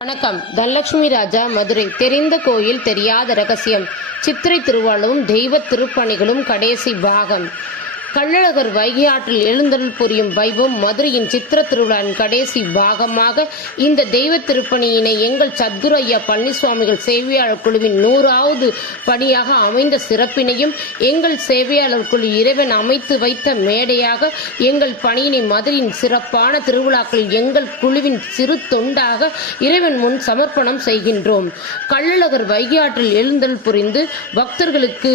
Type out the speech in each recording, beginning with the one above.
வணக்கம். தனலட்சுமி ராஜா, மதுரை. தெரிந்த கோயில் தெரியாத ரகசியம். சித்திரை திருவாளவும் தெய்வ திருப்பணிகளும் கடைசி பாகம். கள்ளழகர் வைகை ஆற்றில் எழுந்தருள் புரியும் வைபவம் மதுரையின் சித்திர திருவிழாவின் கடைசி பாகமாக இந்த தெய்வ திருப்பணியினை எங்கள் சத்குரு ஐயா பழனிசுவாமிகள் சேவையாளர் குழுவின் 100வது பணியாக அமைந்த சிறப்பினையும் எங்கள் சேவையாளர் குழு இறைவன் அமைத்து வைத்த மேடையாக எங்கள் பணியினை மதுரையின் சிறப்பான திருவிழாக்களில் எங்கள் குழுவின் சிறு தொண்டாக இறைவன் முன் சமர்ப்பணம் செய்கின்றோம். கள்ளழகர் வைகை ஆற்றில் எழுந்தருள் புரிந்து பக்தர்களுக்கு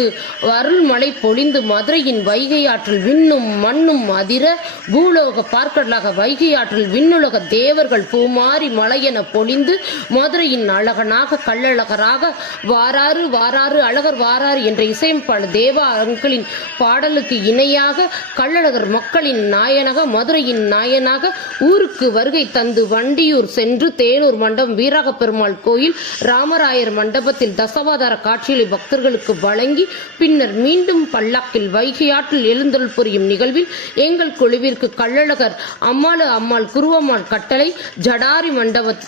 அருள்மழை பொழிந்து மதுரையின் வைகை ஆற்றில் விண்ணும் மண்ணும் அதிர பூலோக பார்க்கடலாக வைகை ஆற்றில் விண்ணுலக தேவர்கள் பூமாரி மலையென பொழிந்து மதுரையின் அழகனாக கள்ளழகராக வாராறு வாராறு அழகர் வாராறு என்ற இசையமைப்பாளர் தேவா அங்கிளின் பாடலுக்கு இணையாக கள்ளழகர் மக்களின் நாயனாக மதுரையின் நாயனாக ஊருக்கு வருகை தந்து வண்டியூர் சென்று தேனூர் மண்டபம் வீராக பெருமாள் கோயில் ராமராயர் மண்டபத்தில் தசவாதார காட்சிகளை பக்தர்களுக்கு வழங்கி பின்னர் மீண்டும் பல்லாக்கில் வைகை ஆற்றில் எழுந்தருள் புரியும் நிகழ்வில் எங்கள் குழுவிற்கு கள்ளழகர் அம்மாள் குருவம்மாள் கட்டளை ஜடாரி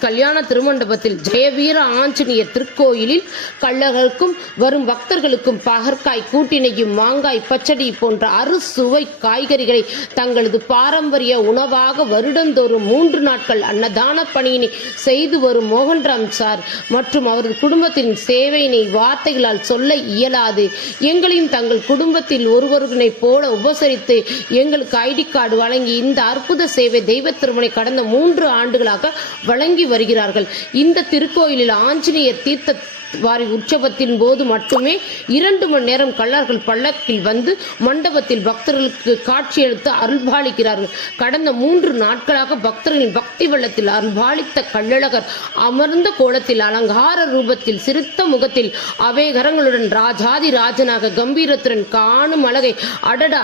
கல்யாண திருமண்டபத்தில் ஜெயவீர ஆஞ்சநேயர் திருக்கோயிலில் கள்ளழகருக்கும் வரும் பக்தர்களுக்கும் பகற்காய் கூட்டினையும் மாங்காய் பச்சடி போன்ற அறுசுவை காய்கறிகளை தங்களது பாரம்பரிய உணவாக வருடந்தோறும் 3 நாட்கள் அன்னதான பணியினை செய்து வரும் மோகன்ராம் சார் மற்றும் அவரது குடும்பத்தின் சேவையினை வார்த்தைகளால் சொல்ல இயலாது. எங்களையும் தங்கள் குடும்பத்தில் ஒருவருனை போல உபசரித்து எங்களுக்கு ஐடி கார்டு வழங்கி இந்த அற்புத சேவை தெய்வ திருமணை கடந்த 3 ஆண்டுகளாக வழங்கி வருகிறார்கள். இந்த திருக்கோயிலில் ஆஞ்சநேயர் தீர்த்த வாரி உற்சவத்தின் போது மட்டுமே 2 மணி நேரம் கள்ளழகர் பல்லக்கில் வந்து மண்டபத்தில் பக்தர்களுக்கு காட்சியளித்து அருள்பாலிக்கிறார்கள். கடந்த 3 நாட்களாக பக்தர்களின் பக்தி வெள்ளத்தில் அருள்பாலித்த கள்ளழகர் அமர்ந்த கோலத்தில் அலங்கார ரூபத்தில் சிரித்த முகத்தில் அவேகரங்களுடன் ராஜாதி ராஜனாக கம்பீரத்துடன் காணும் அழகை அடடா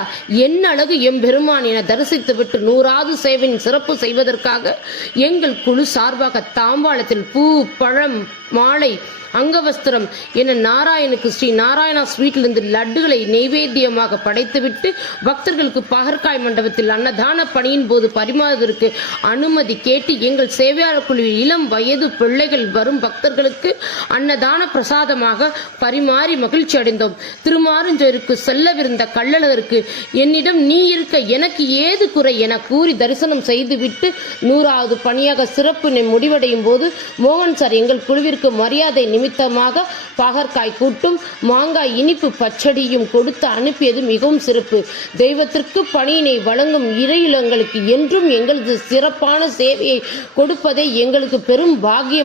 என்ன அழகு எம்பெருமான் என தரிசித்துவிட்டு 100வது சேவையின் சிறப்பு செய்வதற்காக எங்கள் குழு சார்பாக தாம்பாளத்தில் பூ பழம் மாலை அங்கவஸ்திரம் என நாராயணுக்கு ஸ்ரீ நாராயணா ஸ்வீட்டிலிருந்து லட்டுகளை நெய்வேத்தியமாக படைத்துவிட்டு பக்தர்களுக்கு பகற்காய் மண்டபத்தில் அன்னதான பணியின் போது பரிமாறுவதற்கு அனுமதி கேட்டு எங்கள் சேவையாளர் குழுவில் இளம் வயது பிள்ளைகள் வரும் பக்தர்களுக்கு அன்னதான பிரசாதமாக பரிமாறி மகிழ்ச்சி அடைந்தோம். திருமாருஞ்சோருக்கு செல்லவிருந்த கள்ளழகருக்கு என்னிடம் நீ இருக்க எனக்கு ஏது குறை என கூறி தரிசனம் செய்துவிட்டு 100வது பணியாக சிறப்பு முடிவடையும் போது மோகன் சார் எங்கள் குழுவிற்கு மரியாதை நிமித்தமாக பகற்காய் கூட்டும் மாங்காய் இனிப்பு பச்சடியும் கொடுத்து அனுப்பியது மிகவும் சிறப்பு. தெய்வத்திற்கு பணியினை வழங்கும் இறையுலங்களுக்கு என்றும் எங்களது சிறப்பான சேவையை கொடுப்பதே எங்களுக்கு பெரும் பாக்கியம்.